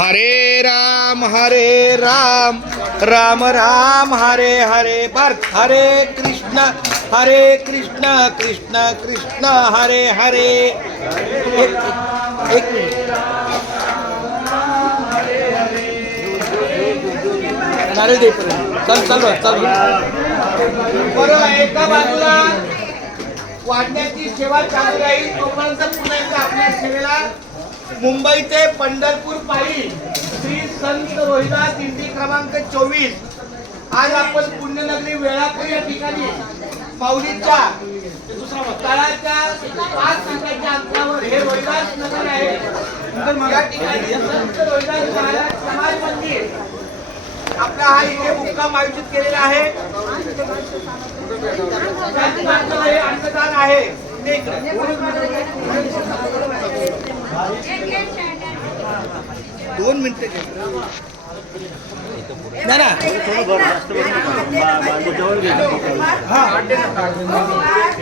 हरे राम हरे राम राम राम हरे हरे बर्थ हरे कृष्ण हरे कृष्ण कृष्ण कृष्ण हरे हरे। एक नारळ देईपर्यंत चल चल चल बरं एका बाजूला वाढण्याची सेवा चालू राहील तोपर्यंत पुन्हा एकदा आपल्या सेवेला मुंबई ते पंढरपूर पायी श्री संत रोहिदास दिंडी क्रमांक चोवीस. आज आपण पुण्यनगरी वेळापूर या ठिकाणी माऊलीच्या तळाच्या पाच मिनिटाच्या अंतरावर हे रोहिदास नगर आहे. या ठिकाणी संत रोहिदास महाराज समाज मंदिर आपला हा इथे मुक्काम आयोजित केलेला आहे. अन्नदान आहे. ते दोन मिनिटं ना घे. हा.